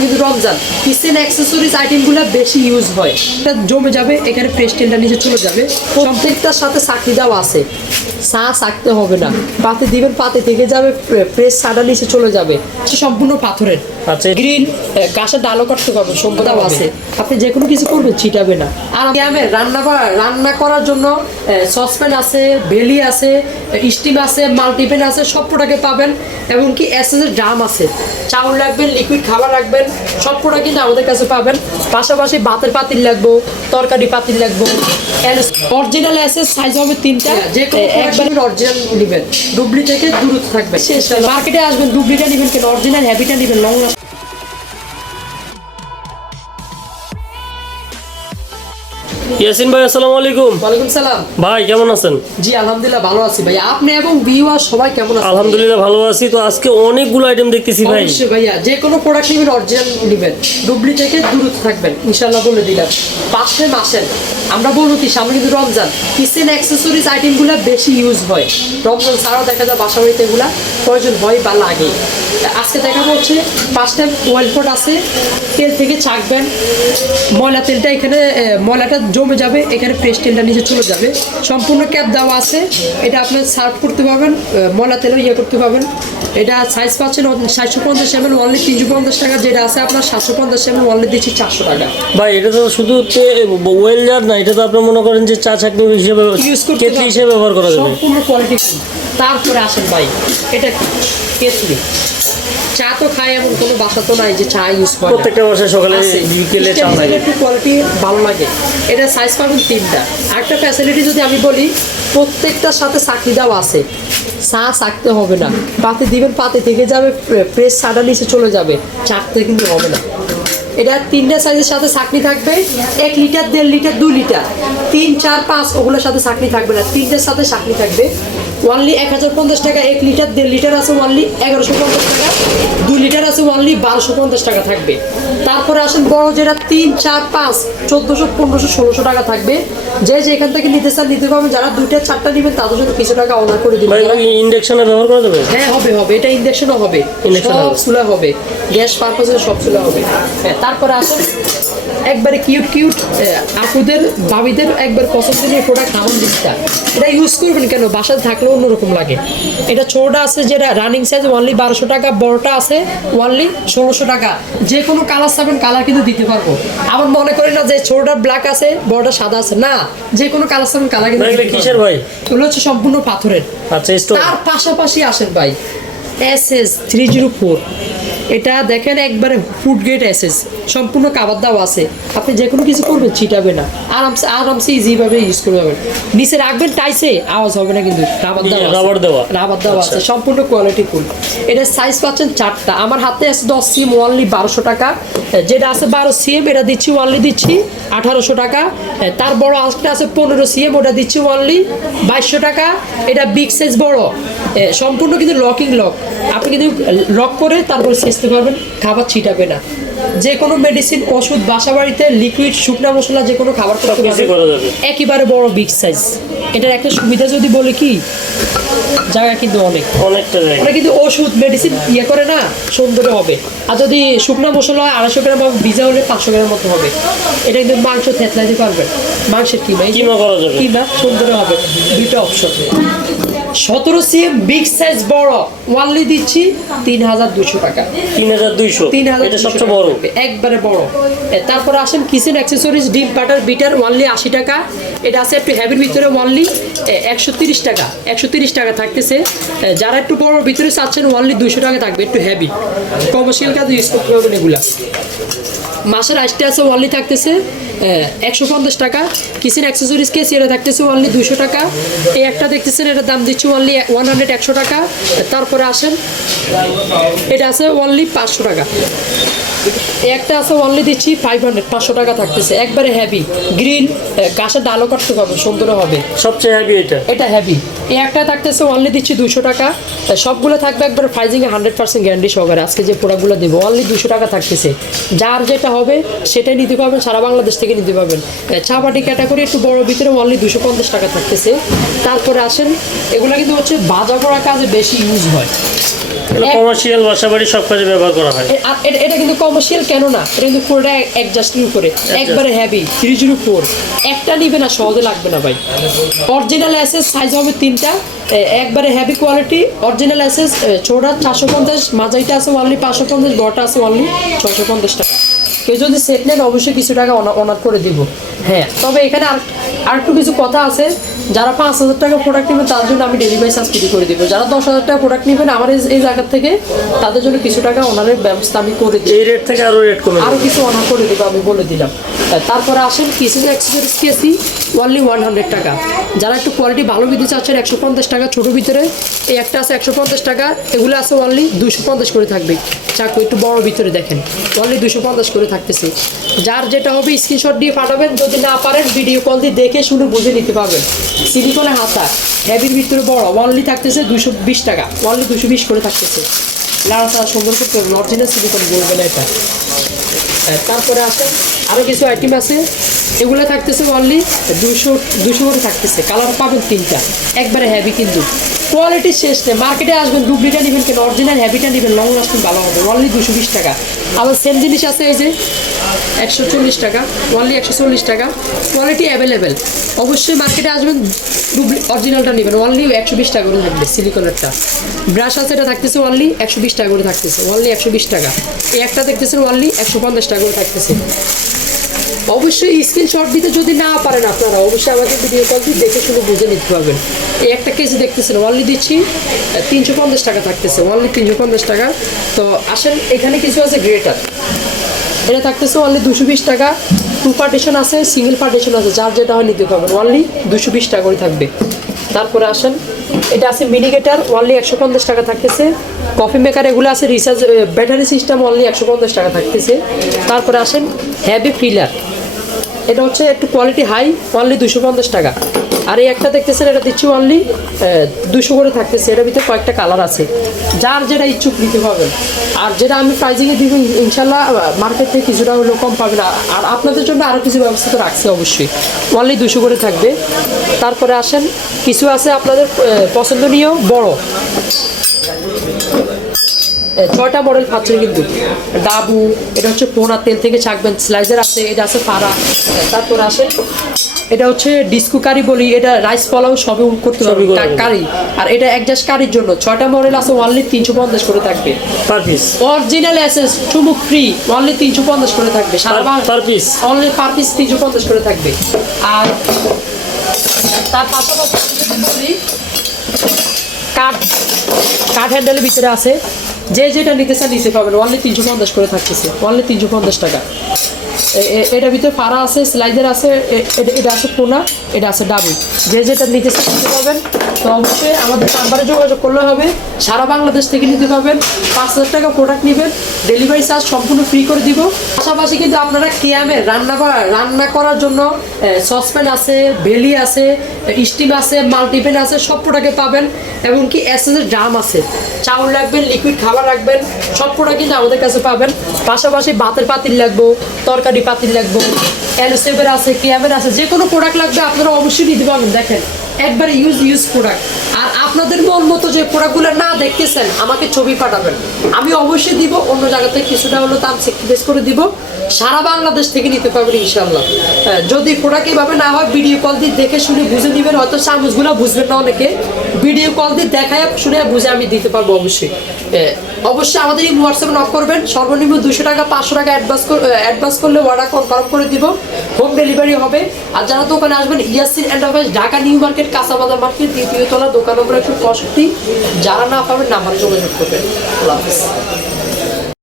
কিন্তু Ramzan kitchen accessories আইটেমগুলো বেশি ইউজ হয়। এটা জমে যাবে এখানে প্রেস টেলটা নিচে চলে যাবে। প্রত্যেকটার সাথে চাকরি দেওয়া আছে। চা চাকতে হবে না। পাতে দিবেন পাতে থেকে যাবে প্রেস চাটা নিচে চলে যাবে। সম্পূর্ণ পাথরের। আচ্ছা। গ্রিন গাছের ডালও কাটতে পারবেন সম্পূর্ণ আছে। আপনি যে কোনো কিছু করবেন ছিটাবে না। আর গ্যামে রান্না করা রান্না করার জন্য সসপ্যান আছে বেলি আছে স্টিম আছে মাল্টিপেন আছে সব প্রোডাক্টে পাবেন। এবং কি এসএসের ড্রাম আছে। চাউল রাখবেন লিকুইড খাবার রাখবেন সব প্রোডাক্ট কিন্তু আমাদের কাছে পাবেন। পাশাপাশি বাতের পাতিল লাগবো তরকারি পাতিল লাগবো। অরিজিনাল এসে সাইজ হবে তিনটা। যে কোনো একবার অরিজিনাল নেবেন। থেকে দূরত্ব থাকবে। মার্কেটে আসবেন ডুপ্লিকেট নেবেন কেন অরিজিনাল হ্যাবিটা নেবেন লং ইয়াসিন ভাই আসসালামু আলাইকুম। ওয়ালাইকুম সালাম। ভাই কেমন আছেন? জি আলহামদুলিল্লাহ ভালো আছি ভাই আপনি এবং ভিউয়ার সবাই কেমন আছেন? আলহামদুলিল্লাহ ভালো আছি। তো আজকে অনেকগুলো আইটেম দেখতেছি ভাই। অবশ্যই ভাইয়া যে কোনো প্রোডাক্ট নেবেন অরিজিনাল নেবেন। ডুবলি থেকে থাকবেন ইনশাল্লাহ বলে দিলাম। মাসের আমরা বলব কি সামনে কিন্তু রমজান। কিচেন অ্যাক্সেসরিজ আইটেমগুলো বেশি ইউজ হয়। রমজান ছাড়াও দেখা যায় বাসা বাড়িতে এগুলা প্রয়োজন হয় বা লাগে। আজকে দেখাবো হচ্ছে পাঁচটা ওয়েল পট আছে। তেল থেকে ছাকবেন ময়লা তেলটা এখানে ময়লাটা জমে যাবে এখানে ফ্রেশ তেলটা নিচে চলে যাবে। সম্পূর্ণ ক্যাপ দেওয়া আছে। এটা আপনার সার্ভ করতে পারবেন ময়লা তেলও ইয়ে করতে পারবেন। এটা সাইজ পাচ্ছেন সাতশো পঞ্চাশ এমএল অনলি তিনশো পঞ্চাশ টাকা যেটা আছে আপনার সাতশো পঞ্চাশ এমএল অনলি দিচ্ছি চারশো টাকা। ভাই এটা তো শুধু ওয়েল জার না এটা তো আপনি মনে করেন যে চা চাকনি হিসেবে ইউজ করতে কেটলি হিসেবে ব্যবহার করা যাবে। সম্পূর্ণ কোয়ালিটি তারপরে আসেন ভাই এটা কেতলি চা তো খায় এবং কোনো বাসা তো নাই যে চা ইউজ করে। প্রত্যেকটা বাসায় সকালে বিকেলে চা লাগে। একটু কোয়ালিটি ভালো লাগে। এটা সাইজ পাবেন তিনটা। আরেকটা ফ্যাসিলিটি যদি আমি বলি প্রত্যেকটার সাথে চাকরি দেওয়া আছে। চা চাকতে হবে না। পাতে দিবেন পাতে থেকে যাবে প্রেস সাদা নিচে চলে যাবে। চাকতে কিন্তু হবে না। এটা তিনটা সাইজের সাথে চাকনি থাকবে। এক লিটার দেড় লিটার দু লিটার। তিন চার পাঁচ ওগুলোর সাথে চাকনি থাকবে না। তিনটার সাথে চাকনি থাকবে। ওয়ানলি এক হাজার পঞ্চাশ টাকা এক লিটার দেড় লিটার আছে ওয়ানলি এগারোশো পঞ্চাশ টাকা দু লিটার আছে ওয়ানলি বারোশো পঞ্চাশ টাকা থাকবে। তারপরে আসেন বড় যেটা তিন চার পাঁচ চোদ্দোশো পনেরোশো ষোলোশো টাকা থাকবে। যে যেখান থেকে নিতে চান নিতে পারবেন। যারা দুইটা চারটা নেবেন তাদের জন্য কিছু টাকা অর্ডার করে দিবেন। ইন্ডাকশনে ব্যবহার করা যাবে? হ্যাঁ হবে হবে। এটা ইন্ডাকশনও হবে। সব চুলা হবে। গ্যাস পারপাসে সব চুলা হবে। হ্যাঁ তারপরে আসেন। একবারে কিউট কিউট আপুদের ভাবিদের একবার পছন্দের প্রোডাক্ট হামন দিস্তা এটা ইউজ করবেন কেন? বাসায় থাকলেও অন্যরকম লাগে। এটা ছোটটা আছে যেটা রানিং সাইজ অনলি বারোশো টাকা বড়টা আছে অনলি ষোলোশো টাকা। যে কোনো কালার চাবেন কালার কিন্তু দিতে পারব। আমার মনে করি না যে ছোটটা ব্ল্যাক আছে বড়টা সাদা আছে। না যে কোনো কালার চাবেন কালার কিন্তু কিসের ভাই? এগুলো হচ্ছে সম্পূর্ণ পাথরের। আচ্ছা স্টোর তার পাশাপাশি আসেন ভাই। S S three zero four এটা দেখেন একবারে ফুড গ্রেড এস এস সম্পূর্ণ কাবার দেওয়া আছে। আপনি যে কোনো কিছু করবেন ছিটাবে না। আরামসে আরামসে ইজিভাবে ইউজ করে যাবেন। নিচে রাখবেন টাইসে আওয়াজ হবে না কিন্তু। রাবার দেওয়া আছে। রাবার দেওয়া। রাবার দেওয়া আছে। সম্পূর্ণ কোয়ালিটি ফুল এটা সাইজ পাচ্ছেন চারটা। আমার হাতে আছে দশ সিম ওয়ানলি বারোশো টাকা। যেটা আছে বারো সিএম এটা দিচ্ছি ওয়ানলি দিচ্ছি আঠারোশো টাকা। তার বড় আজকে আছে পনেরো সিএম ওটা দিচ্ছি ওয়ানলি বাইশশো টাকা। এটা বিগ সাইজ বড়। সম্পূর্ণ কিন্তু লকিং লক আপনি কিন্তু লক করে তারপরে সেচতে পারবেন খাবার ছিটাবে না। যে কোনো মেডিসিন ওষুধ বাসা বাড়িতে লিকুইড শুকনা মশলা যে কোনো খাবার করতে পারবেন। একেবারে বড় বিগ সাইজ এটার একটা সুবিধা যদি বলে কি জায়গা কিন্তু অনেক। অনেকটা জায়গা। ওরা কিন্তু ওষুধ মেডিসিন ইয়ে করে না সুন্দর হবে। আর যদি শুকনো মশলা হয় আড়াইশো গ্রাম বা ভিজা হলে পাঁচশো গ্রাম মতো হবে। এটা কিন্তু মাংস থেতলাইতে পারবেন। মাংসের কিমা কিমা করা যাবে। কিমা সুন্দর হবে। দুইটা অপশন সতেরো সিএম বিগ সাইজ বড়। ওয়ানলি দিচ্ছি তিন হাজার দুশো টাকা। তিন হাজার দুইশো? তিন হাজার এটা সবচেয়ে বড়। একবারে বড়। তারপরে আসেন কিচেন অ্যাক্সেসরিজ ডিম বাটার বিটার ওয়ানলি আশি টাকা। এটা আছে একটু হ্যাভির ভিতরে ওয়ানলি একশো তিরিশ টাকা। একশো তিরিশ টাকা থাকতেছে। যারা একটু বড় ভিতরে চাচ্ছেন ওয়ানলি দুইশো টাকা থাকবে একটু হ্যাভি কমার্শিয়াল কাজ ইউজ করতে পারবেন এগুলা। মাসের আইসটা আছে অনলি থাকতেছে একশো পঞ্চাশ টাকা। কিচেন অ্যাক্সেসরিজ কেস এটা থাকতেছে অনলি দুশো টাকা। এই একটা দেখতেছেন, এটার দাম দিচ্ছে অনলি ওয়ান হান্ড্রেড একশো টাকা। তারপরে আসেন, এটা আছে অনলি পাঁচশো টাকা। একটা আছে অনলি দিচ্ছি ফাইভ হান্ড্রেড পাঁচশো টাকা থাকতেছে। একবারে হ্যাভি গ্রিন গাছের ডালও কাটতে পারবে সুন্দর হবে। সবচেয়ে হ্যাভি এটা? এটা হ্যাভি এই একটা থাকতেছে অনলি দিচ্ছি দুশো টাকা। সবগুলো থাকবে একবার প্রাইজিংয়ে হান্ড্রেড পার্সেন্ট গ্যারান্টি সহকারে। আজকে যে প্রোডাক্টগুলো দেবো অনলি দুশো টাকা থাকতেছে। যার যেটা হবে সেটাই নিতে পারবেন সারা বাংলাদেশ থেকে নিতে পারবেন। চা পাটি ক্যাটাগরি একটু বড় ভিতরে অনলি দুশো পঞ্চাশ টাকা থাকতেছে। তারপরে আসেন এগুলো কিন্তু হচ্ছে বাজা করা কাজে বেশি ইউজ হয়। কমার্শিয়াল বাসা বাড়ি সব কাজে ব্যবহার করা হয়। এটা- কিন্তু কমার্শিয়াল কেন না? এটা কিন্তু পুরোটা অ্যাডজাস্টের উপরে একবারে হেভি থ্রি জিরো ফোর একটা নিবে না সহজে লাগবে না ভাই। অরিজিনাল অ্যাসেস সাইজ হবে তিনটা। একবারে হেভি কোয়ালিটি অরিজিনাল অ্যাসেস ছোটা চারশো পঞ্চাশ মাঝাইটা আছে অনলি পাঁচশো পঞ্চাশ বড়টা আছে অনলি ছশো পঞ্চাশ টাকা। কেউ যদি সেট নেন অবশ্যই কিছু টাকা অনার করে দিব। হ্যাঁ তবে এখানে আর আর একটু কিছু কথা আছে যারা পাঁচ হাজার টাকা প্রোডাক্ট নেবেন তার জন্য আমি ডেলিভারি চার্জ ফ্রি করে দিব। যারা দশ হাজার টাকা প্রোডাক্ট নেবেন আমার এই এই জায়গা থেকে তাদের জন্য কিছু টাকা ওনারের ব্যবস্থা আমি করে দিই। এই রেট থেকে আরও রেট কমে আরও কিছু অনার করে দেবো আমি বলে দিলাম। তারপরে আসেন কিছু অ্যাক্সেসরিজ কেসি অনলি ওয়ান হান্ড্রেড টাকা। যারা একটু কোয়ালিটি ভালো বিদ্যুৎ চাচ্ছেন একশো পঞ্চাশ টাকা ছোটো ভিতরে এই একটা আছে একশো পঞ্চাশ টাকা এগুলো আছে অনলি দুশো পঞ্চাশ করে থাকবে। চাকু একটু বড় ভিতরে দেখেন অনলি দুশো পঞ্চাশ করে থাকতেছে। যার যেটা হবে স্ক্রিনশট দিয়ে পাঠাবেন যদি না পারেন ভিডিও কল দিয়ে দেখে শুনে বুঝে নিতে পারবেন। সিলিকনে হাতা হ্যাবির ভিতরে বড় অনলি থাকতেছে দুশো বিশ টাকা অনলি দুশো বিশ করে থাকতেছে। লাড়াচাড়া সুন্দর করতে অরিজিনাল সিলিকন বলবে না এটা। তারপরে আসে আরও কিছু আইটেম আছে, এগুলো থাকতেছে অনলি দুশো দুশো করে থাকতেছে। কালার পাবেন তিনটা, একবারে হ্যাভি কিন্তু। কোয়ালিটি শেষ নেই মার্কেটে আসবেন ডুপ্লিকেট নেবেন, কেন? অরিজিনাল হ্যাভিটা নেবেন লং লাস্টিং ভালো হবে অনলি দুশো বিশ টাকা। আবার সেম জিনিস আছে এই যে একশো চল্লিশ টাকা অনলি একশো চল্লিশ টাকা কোয়ালিটি অ্যাভেলেবেল অবশ্যই মার্কেটে আসবেন ডুপ্লি অরিজিনালটা নেবেন অনলি একশো বিশ টাকা করে থাকবে সিলিকনেরটা ব্রাশ আছে, এটা থাকতেছে অনলি একশো বিশ টাকা করে থাকতেছে অনলি একশো বিশ টাকা। এই একটা দেখতেছেন অনলি একশো পঞ্চাশ টাকা করে থাকতেছে। অবশ্যই স্ক্রিনশট দিতে যদি না পারেন আপনারা, অবশ্যই আমাকে ভিডিও কল দিয়ে দেখে শুনে বুঝে নিতে পারবেন। এই একটা কেজি দেখতেছেন অনলি দিচ্ছি, তিনশো পঞ্চাশ টাকা থাকতেছে অনলি তিনশো পঞ্চাশ টাকা। তো আসেন, এখানে কিছু আছে গ্রেটার এটা থাকতেছে অনলি দুশো বিশ টাকা। টু পার্টিশন আছে সিঙ্গেল পার্টিশন আছে, যার যেটা হয় নিতে পারবেন অনলি দুশো বিশ টাকা করে থাকবে। তারপরে আসেন, এটা আছে মিনিগেটার অনলি একশো পঞ্চাশ টাকা থাকতেছে। কফি মেকার এগুলো আছে রিচার্জ ব্যাটারি সিস্টেম অনলি একশো পঞ্চাশ টাকা থাকতেছে। তারপরে আসেন হ্যাভি ফিলার এটা হচ্ছে একটু কোয়ালিটি হাই অনলি দুশো পঞ্চাশ টাকা। আর এই একটা দেখতেছেন, এটা দিচ্ছি অনলি দুশো করে থাকতেছে। এটার ভিতরে কয়েকটা কালার আছে। যার যেটা ইচ্ছুক নিতে পাবেন আর যেটা আমি প্রাইজিংয়ে দিব ইনশাল্লাহ মার্কেট থেকে কিছুটা হলেও কম পাবেন। আর- আপনাদের জন্য আরও কিছু ব্যবস্থা তো রাখছে অবশ্যই। অনলি দুশো করে থাকবে। তারপরে আসেন, কিছু আছে আপনাদের পছন্দনীয়, বড়। ছয়টা মডেল পাচ্ছেন কিন্তু। ডাবু এটা হচ্ছে পোনা তেল থেকে ছাকবেন স্লাইজার আছে এটা আছে পাড়া তারপর আসে এটা হচ্ছে ডিস্কো কারি বলি এটা রাইস পোলাও সবই করতে পারবে কারি আর এটা একজাস্ট কারির জন্য ছয়টা মডেল আছে অনলি তিনশো পঞ্চাশ করে থাকবে। পার পিস অরিজিনাল এসেস চুমুক ফ্রি অনলি তিনশো পঞ্চাশ করে থাকবে সারা per piece only per piece তিনশো পঞ্চাশ করে থাকবে। আর তার পাশাপাশি কাঠ কাঠ হ্যান্ডেলের ভিতরে আছে। যে যেটা নিতে চান নিতে পাবেন। অনলি তিনশো পঞ্চাশ করে থাকতেছে। অনলি তিনশো পঞ্চাশ টাকা। এটার ভিতরে ফাড়া আছে স্লাইডার আছে এটা- আছে পোনা এটা আছে ডাবল যে যেটা নিতে পারবেন। তো অবশ্যই আমাদের নাম্বারে যোগাযোগ করলে হবে। সারা বাংলাদেশ থেকে নিতে পারবেন। পাঁচ হাজার টাকা প্রোডাক্ট নেবেন। ডেলিভারি চার্জ সম্পূর্ণ ফ্রি করে দিব। পাশাপাশি কিন্তু আপনারা কিয়ামে রান্না করা, রান্না করার জন্য সসপ্যান আছে, বেলি আছে স্টিম আছে মাল্টিপেন আছে, সব প্রোডাক্টে পাবেন। এবং এমনকি এসএসের ড্রাম আছে। চাউল রাখবেন লিকুইড খাবার রাখবেন, সব প্রোডাক্ট কিন্তু আমাদের কাছে পাবেন। পাশাপাশি ভাতের পাতিল লাগবো, তরকারি পাতিল লাগবো। অ্যালোসেভের আছে ক্যাবের আছে, যে কোনো প্রোডাক্ট লাগবে আপনারা অবশ্যই নিতে পারবেন, দেখেন। একবারে ইউজ ইউজ প্রোডাক্ট আর আপনাদের মন মতো যে প্রোডাক্টগুলো না দেখতেছেন, আমাকে ছবি পাঠাবেন। আমি অবশ্যই দিব, অন্য জায়গাতে কিছুটা হলো দাম সেক্রিফাইস করে দিব। সারা বাংলাদেশ থেকে নিতে পারবেন ইনশাল্লাহ যদি প্রোডাক্ট এইভাবে না হয় ভিডিও কল দিয়ে দেখে শুনে বুঝে নেবেন, হয়তো চামচগুলো বুঝবেন না অনেকে। ভিডিও কল দিয়ে দেখায়, শুনে বুঝে আমি দিতে পারব অবশ্যই। অবশ্যই আমাদের এই হোয়াটসঅ্যাপে নক করবেন। সর্বনিম্ন দুশো টাকা, পাঁচশো টাকা অ্যাডভান্স অ্যাডভান্স করলে অর্ডার কনফার্ম করে দিব। হোম ডেলিভারি হবে। আর যারা দোকানে আসবেন, Yasin enterprise Dhaka new market, কাঁচাবাজার market, দ্বিতীয় তলা, দোকান নম্বর একশো পঁয়ষট্টি। যারা না পাবেন, নাম্বার যোগাযোগ করবেন। আল্লাহ হাফিজ।